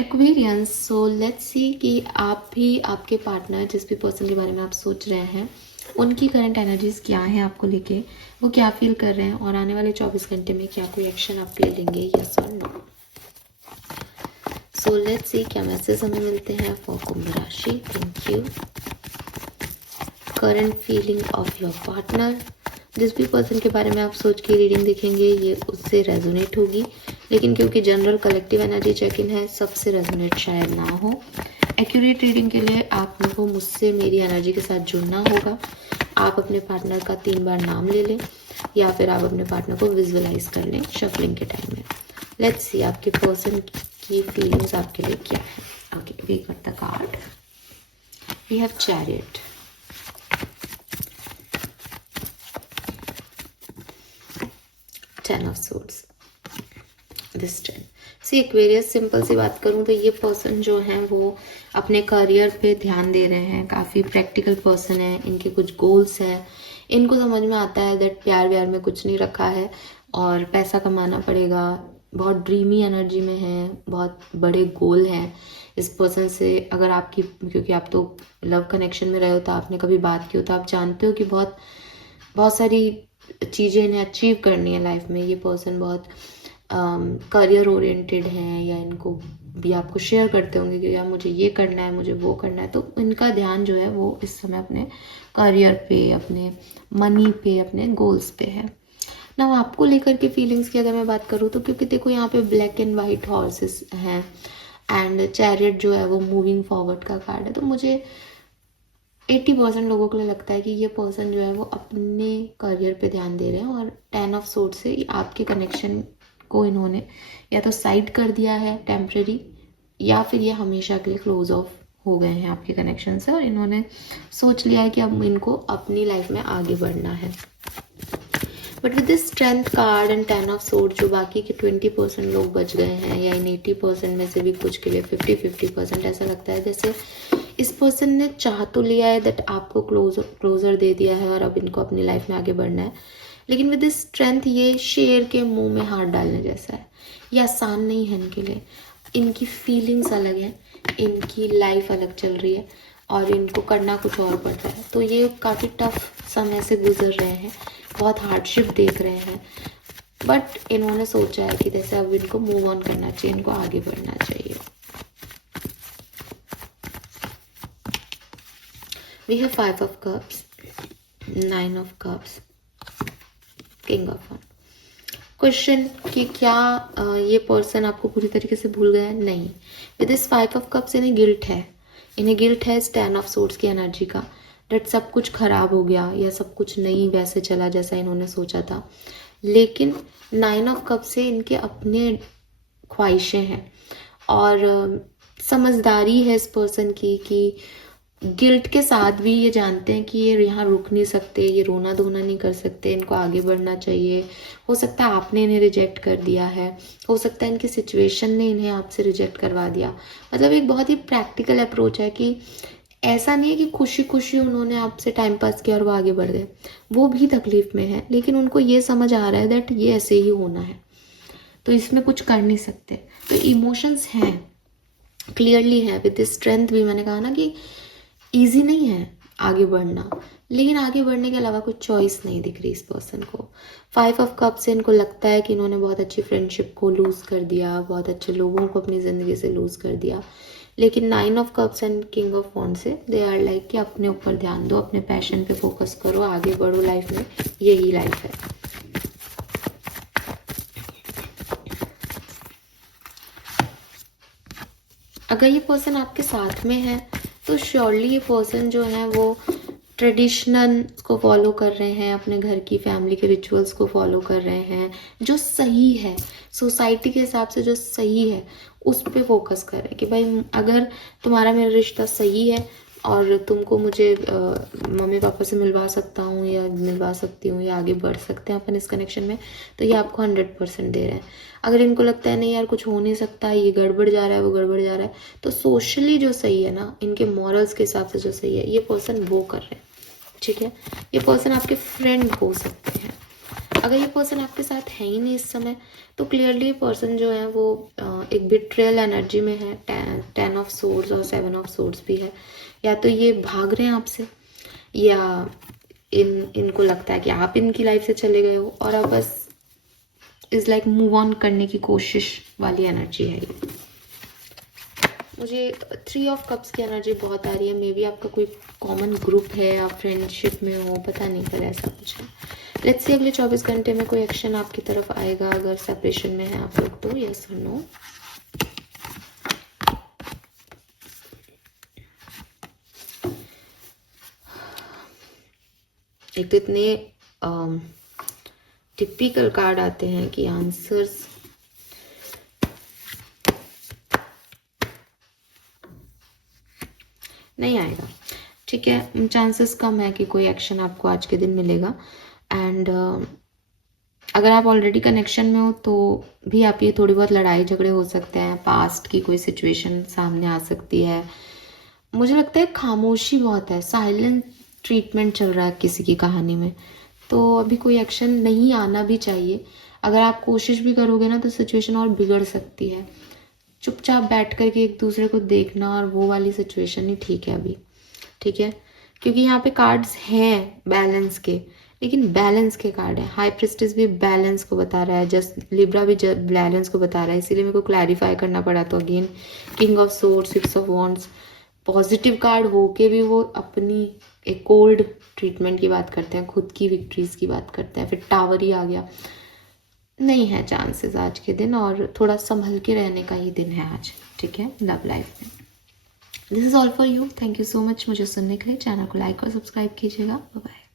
Aquarians, so let's see कि आप भी आपके पार्टनर, जिस भी पर्सन के बारे में आप सोच रहे हैं, उनकी करंट एनर्जीज क्या हैं आपको लेके, वो क्या फील कर रहे हैं और आने वाले 24 घंटे में क्या कोई एक्शन आपके लिए लेंगे, यस और नो। सो लेट्स सी क्या मैसेज हमें मिलते हैं फॉर कुंभ राशि। Thank you. Current feeling of your partner, जिस भी पर्सन के बारे में आप सोच के रीडिंग देखेंगे ये उससे रेजोनेट होगी, लेकिन क्योंकि general collective energy check in है, सबसे रेजोनेट शायद ना हो। एक्यूरेट रीडिंग के लिए आप लोगों को मुझसे मेरी एनर्जी के साथ जुड़ना होगा। आप अपने पार्टनर का 3 बार नाम ले लें या फिर आप अपने पार्टनर को विजुअलाइज कर लें शफलिंग के टाइम में। लेट्स सी आपके पर्सन की फीलिंग्स आपके लिए क्या है। Okay, we got the card, we have Chariot, ten of swords, this 10। See Aquarius, simple सी बात करूं तो ये पर्सन जो है वो अपने करियर पे ध्यान दे रहे हैं, काफ़ी प्रैक्टिकल पर्सन है, इनके कुछ गोल्स हैं, इनको समझ में आता है दैट प्यार व्यार में कुछ नहीं रखा है और पैसा कमाना पड़ेगा। बहुत ड्रीमी एनर्जी में है, बहुत बड़े गोल हैं इस पर्सन से। अगर आपकी, क्योंकि आप तो लव कनेक्शन में रहे हो तो आपने कभी बात की हो तो आप जानते हो कि बहुत बहुत सारी चीज़ें इन्हें अचीव करनी है लाइफ में। ये पर्सन बहुत करियर ओरिएंटेड हैं या इनको भी आपको शेयर करते होंगे कि यार मुझे ये करना है, मुझे वो करना है, तो इनका ध्यान जो है वो इस समय अपने करियर पे, अपने मनी पे, अपने गोल्स पे है ना। आपको लेकर के फीलिंग्स की अगर मैं बात करूँ तो, क्योंकि देखो यहाँ पे ब्लैक एंड वाइट हॉर्सेस हैं एंड चैरियट जो है वो मूविंग फॉरवर्ड का कार्ड है, तो मुझे 80% लोगों को लगता है कि ये पर्सन जो है वो अपने करियर पे ध्यान दे रहे हैं और 10 ऑफ सोर्ड से आपके कनेक्शन को इन्होंने या तो साइड कर दिया है टेम्पररी, या फिर ये हमेशा के लिए क्लोज ऑफ हो गए हैं आपके कनेक्शन से और इन्होंने सोच लिया है कि अब इनको अपनी लाइफ में आगे बढ़ना है। But with this strength card and 10 of sword, जो बाकी के 20% लोग बच गए हैं या इन 80% में से भी कुछ के लिए 50-50% ऐसा लगता है जैसे इस पर्सन ने चाह तो लिया है दैट आपको क्लोजर दे दिया है और अब इनको अपनी लाइफ में आगे बढ़ना है, लेकिन विद दिस स्ट्रेंथ ये शेर के मुंह में हाथ डालने जैसा है। ये आसान नहीं है इनके लिए, इनकी फीलिंग्स अलग हैं, इनकी लाइफ अलग चल रही है और इनको करना कुछ और पड़ रहा है, तो ये काफ़ी टफ समय से गुजर रहे हैं, बहुत हार्डशिप देख रहे हैं, बट इन्होंने सोचा है कि जैसे अब इनको मूव ऑन करना चाहिए, इनको आगे बढ़ना चाहिए। We have 5 of cups, 9 of cups, king of one. Question कि क्या ये पर्सन आपको पूरी तरीके से भूल गया है? नहीं। विद इस 5 ऑफ कप्स इन्हें गिल्ट है, इन्हें गिल्ट है इस 10 ऑफ सोर्ड्स की एनर्जी का, डेट सब कुछ खराब हो गया या सब कुछ नहीं वैसे चला जैसा इन्होंने सोचा था। लेकिन 9 ऑफ कप से इनके अपने ख्वाहिशें हैं और समझदारी है इस पर्सन की कि गिल्ट के साथ भी ये जानते हैं कि ये यहाँ रुक नहीं सकते, ये रोना धोना नहीं कर सकते, इनको आगे बढ़ना चाहिए। हो सकता है आपने इन्हें रिजेक्ट कर दिया है, हो सकता है इनकी सिचुएशन ने इन्हें आपसे रिजेक्ट करवा दिया। मतलब एक बहुत ही प्रैक्टिकल अप्रोच है कि ऐसा नहीं है कि खुशी खुशी उन्होंने आपसे टाइम पास किया और वो आगे बढ़ गए, वो भी तकलीफ में है, लेकिन उनको ये समझ आ रहा है दैट ये ऐसे ही होना है, तो इसमें कुछ कर नहीं सकते। तो इमोशंस हैं, क्लियरली है। विद दिस स्ट्रेंथ भी मैंने कहा ना कि ईजी नहीं है आगे बढ़ना, लेकिन आगे बढ़ने के अलावा कुछ चॉइस नहीं दिख रही इस पर्सन को। 5 ऑफ कप से इनको लगता है कि इन्होंने बहुत अच्छी फ्रेंडशिप को लूज़ कर दिया, बहुत अच्छे लोगों को अपनी ज़िंदगी से लूज़ कर दिया, लेकिन 9 of cups and king of wand से दे आर लाइक कि अपने ऊपर ध्यान दो, अपने पैशन पे फोकस करो, आगे बढ़ो लाइफ में, यही लाइफ है। अगर ये पर्सन आपके साथ में है तो श्योरली ये पर्सन जो है वो ट्रेडिशनल को फॉलो कर रहे हैं, अपने घर की फैमिली के रिचुअल्स को फॉलो कर रहे हैं, जो सही है सोसाइटी के हिसाब से, जो सही है उस पर फोकस कर रहे हैं कि भाई अगर तुम्हारा मेरा रिश्ता सही है और तुमको मुझे मम्मी पापा से मिलवा सकता हूँ या मिलवा सकती हूँ या आगे बढ़ सकते हैं अपन इस कनेक्शन में, तो ये आपको 100% दे रहे हैं। अगर इनको लगता है नहीं यार कुछ हो नहीं सकता, ये गड़बड़ जा रहा है, वो गड़बड़ जा रहा है, तो सोशली जो सही है ना, इनके मॉरल्स के हिसाब से जो सही है, ये पर्सन वो कर रहे हैं। ठीक है, ये पर्सन आपके फ्रेंड हो सकते हैं, अगर ये पर्सन आपके साथ है ही नहीं इस समय, तो क्लियरली पर्सन जो है वो एक बिट्रेयल एनर्जी में है। 10 ऑफ सोर्ड्स और 7 ऑफ सोर्ड्स भी है। या तो ये भाग रहे हैं आपसे, या इनको लगता है कि आप इनकी लाइफ से चले गए हो और अब बस इज लाइक मूव ऑन करने की कोशिश वाली एनर्जी है ये। मुझे 3 ऑफ कप्स की एनर्जी बहुत आ रही है। मे बी आपका कोई कॉमन ग्रुप है या फ्रेंडशिप में हो, पता नहीं, पर ऐसा कुछ है। लेट्स सी अगले 24 घंटे में कोई एक्शन आपकी तरफ आएगा अगर सेपरेशन में है आप लोग तो, यस और नो। एक तो इतने टिपिकल कार्ड आते हैं कि आंसर्स नहीं आएगा, ठीक है। चांसेस कम है कि कोई एक्शन आपको आज के दिन मिलेगा। एंड अगर आप ऑलरेडी कनेक्शन में हो तो भी आप ये थोड़ी बहुत लड़ाई झगड़े हो सकते हैं, पास्ट की कोई सिचुएशन सामने आ सकती है। मुझे लगता है खामोशी बहुत है, साइलेंट ट्रीटमेंट चल रहा है किसी की कहानी में, तो अभी कोई एक्शन नहीं आना भी चाहिए। अगर आप कोशिश भी करोगे ना तो सिचुएशन और बिगड़ सकती है। चुपचाप बैठ करके एक दूसरे को देखना और वो वाली सिचुएशन ही ठीक है अभी, ठीक है। क्योंकि यहाँ पे कार्ड्स हैं बैलेंस के, लेकिन बैलेंस के कार्ड है। हाई प्रिस्टेस भी बैलेंस को बता रहा है, जस्ट लिब्रा भी बैलेंस को बता रहा है, इसीलिए मेरे को क्लैरिफाई करना पड़ा। तो again king of swords, 6 of wands, positive card होके भी वो अपनी एक कोल्ड ट्रीटमेंट की बात करते हैं, खुद की विक्ट्रीज की बात करते हैं। फिर टावर ही आ गया। नहीं है चांसेस आज के दिन, और थोड़ा संभल के रहने का ही दिन है आज, ठीक है, लव लाइफ में। This is all for you. Thank you so much मुझे सुनने के लिए। चैनल को लाइक और सब्सक्राइब कीजिएगा। Bye bye.